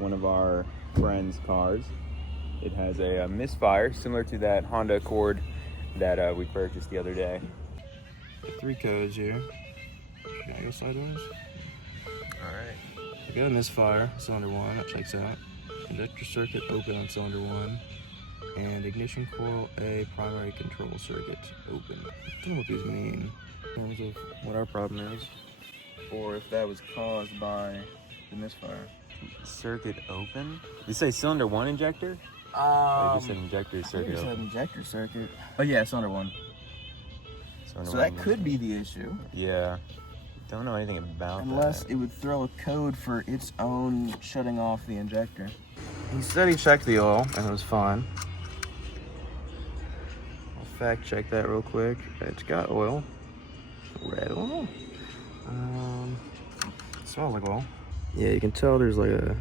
one of our friend's cars. It has a Misfire, similar to that Honda Accord that we purchased the other day. 3 codes here. Should I go sideways? Alright. We got a Misfire, cylinder 1, that checks out. Injector circuit open on cylinder 1. And ignition coil A primary control circuit open. I don't know what these mean in terms of what our problem is, or if that was caused by the Misfire. Circuit open? You say cylinder 1 injector? Or you just said injector circuit I open? said injector circuit. Oh yeah, cylinder 1. Cylinder So one that could be the issue. Yeah. Don't know anything about Unless that. it would throw a code for its own shutting off the injector. He said he checked the oil and it was fine. I'll fact check that real quick. It's got oil. Red oil. Smells like oil. Yeah, you can tell there's like a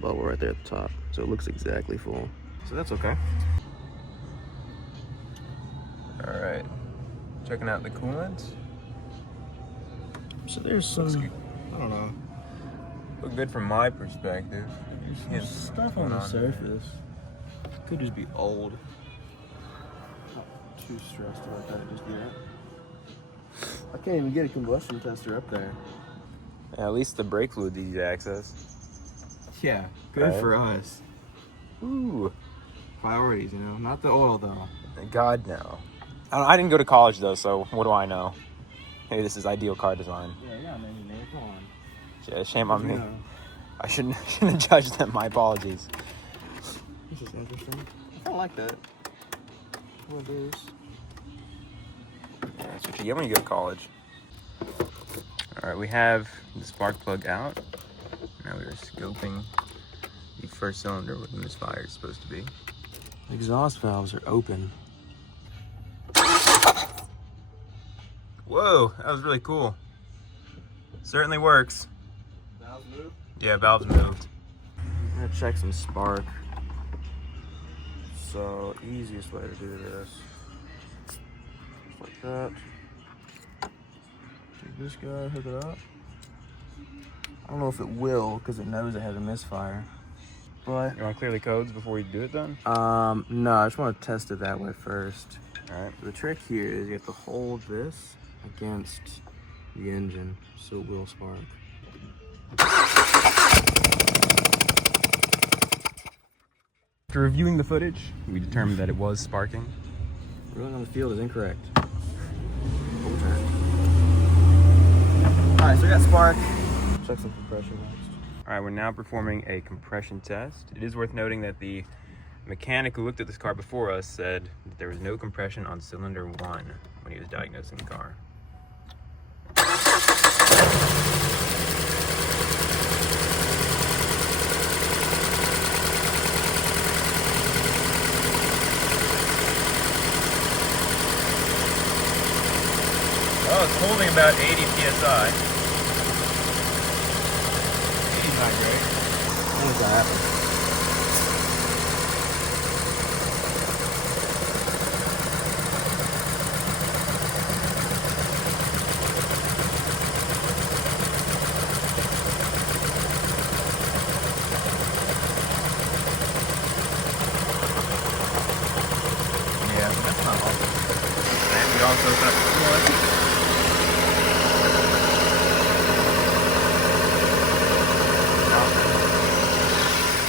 bubble right there at the top. So it looks exactly full. So that's okay. Alright. Checking out the coolant. So there's some, I don't know. Look good from my perspective. There's some stuff on the surface. Could just be old. Not too stressed about that just yet. I can't even get a combustion tester up there. Yeah, at least the brake fluid's easy to access. Yeah, good Right. for us. Ooh. Priorities, you know, not the oil though. God, no. I didn't go to college though, so what do I know? Hey, this is ideal car design. Yeah, maybe come on. Yeah, shame on me. Yeah. I shouldn't have judged them. My apologies. This is interesting. I kind of like that. What it is. Yeah, that's what you get when you go to college. All right, we have the spark plug out. Now we are scoping the first cylinder where the Misfire is supposed to be. Exhaust valves are open. Whoa, that was really cool. Certainly works. Valves moved? Yeah, valves moved. I'm gonna check some spark. So, easiest way to do this. Just like that. Take this guy, hook it up. I don't know if it will, because it knows it has a misfire. But You want to clear the codes before we do it then? no, I just want to test it that way first. All right. The trick here is you have to hold this against the engine so it will spark. After reviewing the footage, we determined that it was sparking. Rolling on the field is incorrect. Overturn. Alright, so we got spark. Check some compression next. All right, we're now performing a compression test. It is worth noting that the mechanic who looked at this car before us said that there was no compression on cylinder 1 when he was diagnosing the car. Oh, it's holding about 80 psi. 80's not great. When does that happen? Yeah, that's not awful. And we also got coolant.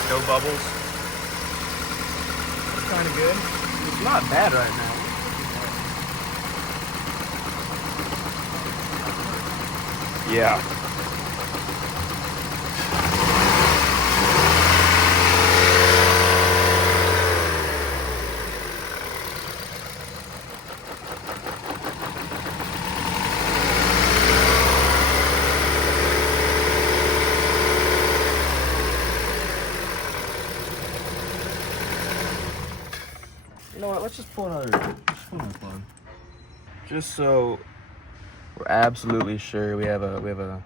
No bubbles. It's kind of good. It's not bad right now. Yeah. You know what? Let's just pull another plug. Just so we're absolutely sure we have a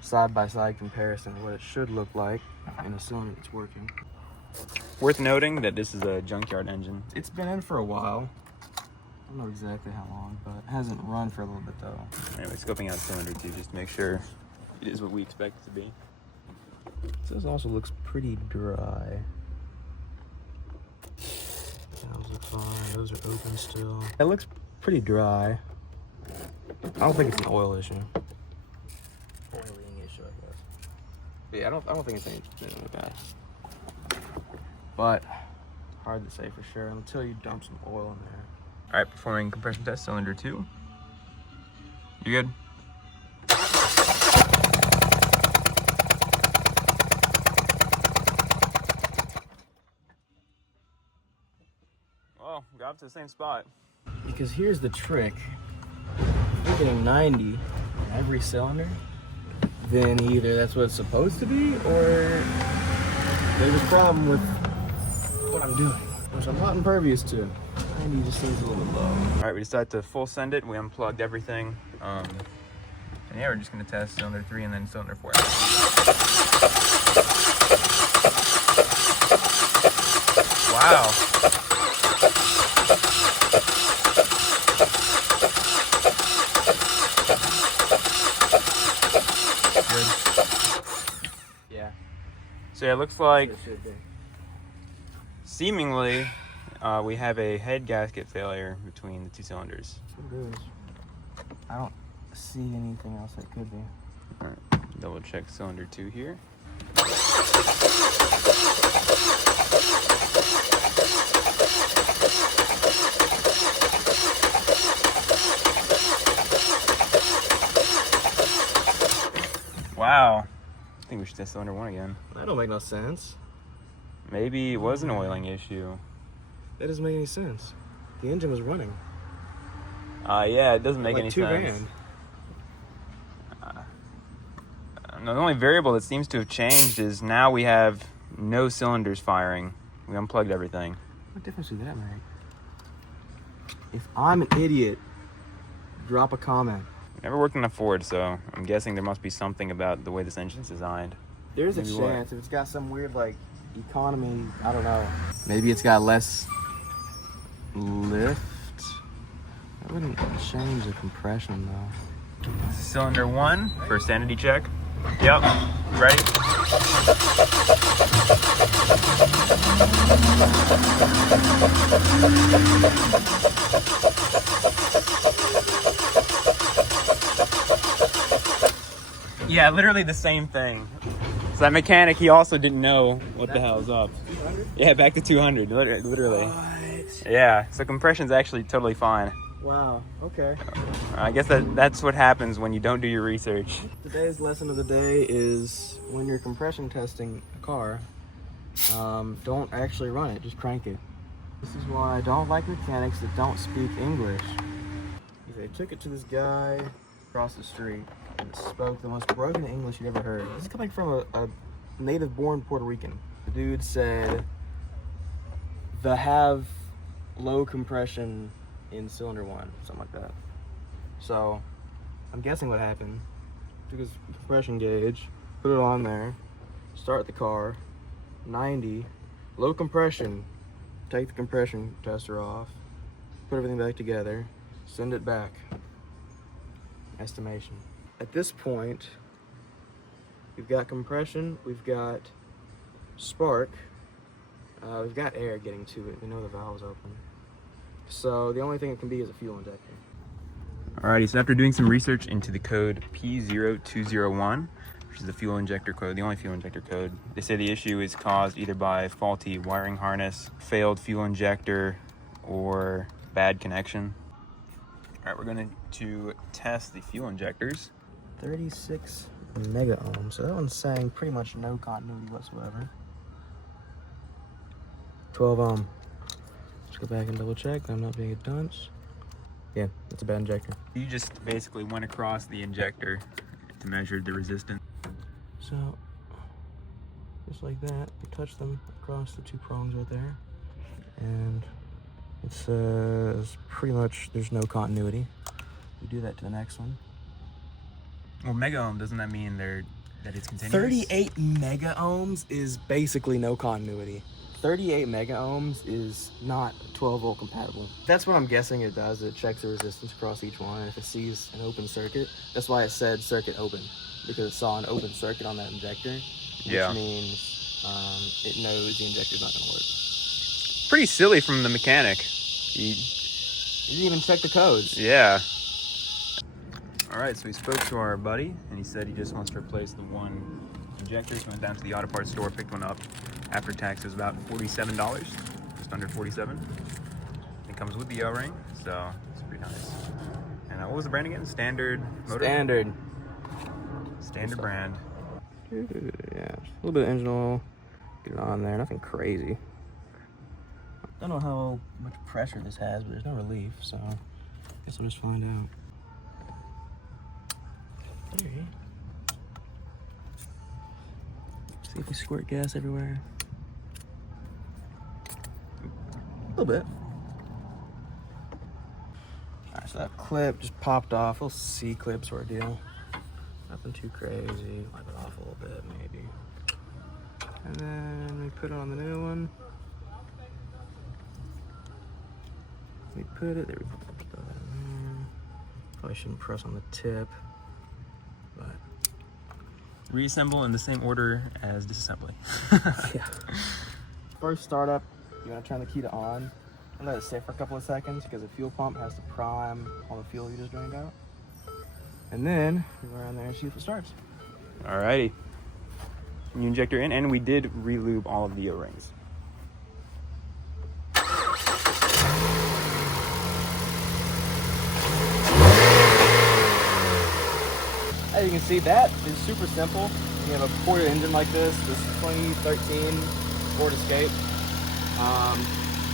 side-by-side comparison of what it should look like in a cylinder that's working. Worth noting that this is a junkyard engine. It's been in for a while. I don't know exactly how long, but it hasn't run for a little bit though. Anyway, scoping out cylinder 2 just to make sure it is what we expect it to be. This also looks pretty dry. Those look fine. Those are open still. It looks pretty dry. I don't think it's an oil issue. Oiling issue, I guess. But yeah, I don't think it's anything like that. But hard to say for sure until you dump some oil in there. All right, performing compression test, cylinder 2. You good? Well, got up to the same spot. Because here's the trick. If you're getting 90 in every cylinder, then either that's what it's supposed to be, or there's a problem with what I'm doing, which I'm not impervious to. 90 just seems a little bit low. All right, we decided to full send it. We unplugged everything. And yeah, we're just gonna test cylinder 3 and then cylinder 4. Wow. Good. Yeah. So yeah, it looks like seemingly we have a head gasket failure between the 2 cylinders. I don't see anything else that could be. All right, double check cylinder 2 here. Wow. I think we should test cylinder 1 again. That don't make no sense. Maybe it was an oiling issue. That doesn't make any sense. The engine was running. Yeah, it doesn't make any sense. The only variable that seems to have changed is now we have no cylinders firing. We unplugged everything. What difference does that make? If I'm an idiot, drop a comment. Never worked on a Ford, so I'm guessing there must be something about the way this engine's designed. There's Maybe a what? chance if it's got some weird like economy, I don't know. Maybe it's got less lift. That wouldn't change the compression though. Cylinder 1 for sanity check. Yep. Ready? Yeah, literally the same thing. So that mechanic, he also didn't know what the hell's up. 200? Yeah, back to 200, literally. What? Yeah, so compression's actually totally fine. Wow, okay. I guess that's what happens when you don't do your research. Today's lesson of the day is when you're compression testing a car, don't actually run it, just crank it. This is why I don't like mechanics that don't speak English. They took it to this guy across the street and spoke the most broken English you'd ever heard. This is coming from a native-born Puerto Rican. The dude said, "The have low compression in cylinder 1," something like that. So, I'm guessing what happened. Took his compression gauge, put it on there, start the car, 90, low compression, take the compression tester off, put everything back together, send it back. Estimation. At this point, we've got compression, we've got spark, we've got air getting to it. We know the valve's open. So the only thing it can be is a fuel injector. Alrighty, so after doing some research into the code P0201, which is the fuel injector code, the only fuel injector code, they say the issue is caused either by faulty wiring harness, failed fuel injector, or bad connection. Alright, we're going to test the fuel injectors. 36 mega ohms. So that one's saying pretty much no continuity whatsoever. 12 ohm. Let's go back and double check. I'm not being a dunce. Yeah, that's a bad injector. You just basically went across the injector to measure the resistance. So, just like that, we touch them across the 2 prongs right there. And it says pretty much there's no continuity. We do that to the next one. Well, mega ohm, doesn't that mean that it's continuous? 38 mega ohms is basically no continuity. 38 mega ohms is not 12 volt compatible. That's what I'm guessing it does. It checks the resistance across each one. And if it sees an open circuit, that's why it said circuit open, because it saw an open circuit on that injector. Yeah. which means it knows the injector's not going to work. Pretty silly from the mechanic. He didn't even check the codes. Yeah. All right, so we spoke to our buddy, and he said he just wants to replace the one injector. So we went down to the auto parts store, picked one up. After tax, it was about $47, just under 47. It comes with the O-ring, so it's pretty nice. And what was the brand again? Standard motor? Standard brand. Yeah, a little bit of engine oil. Get it on there, nothing crazy. Don't know how much pressure this has, but there's no relief, so I guess I'll just find out. There you go. See if we squirt gas everywhere. A little bit. Alright, so that clip just popped off. A little C-clip sort of deal. Nothing too crazy. Wipe it off a little bit, maybe. And then we put it on the new one. We put it, there we go. Throw that in there. Probably shouldn't press on the tip, but. Reassemble in the same order as disassembly. Yeah. First startup, you want to turn the key to on and let it sit for a couple of seconds because the fuel pump has to prime all the fuel you just drained out. And then we go around there and see if it starts. Alrighty. New injector in, and we did re-lube all of the O-rings. As you can see, that is super simple. You have a ported engine like this 2013 Ford Escape.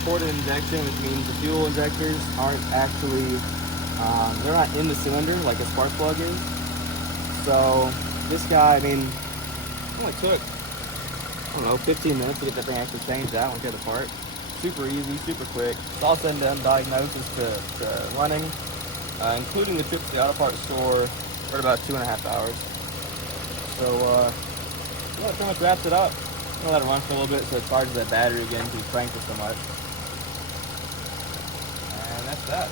Ported injection, which means the fuel injectors aren't actually, they're not in the cylinder like a spark plug is. So this guy, I mean, it only took, I don't know, 15 minutes to get that thing actually changed out and get it apart. Super easy, super quick. It's all said and done, diagnosis to running, including the trip to the auto parts store for about 2.5 hours. So, yeah, that pretty much wraps it up. I'm gonna let it run for a little bit so it charges that battery again because we cranked it so much. And that's that.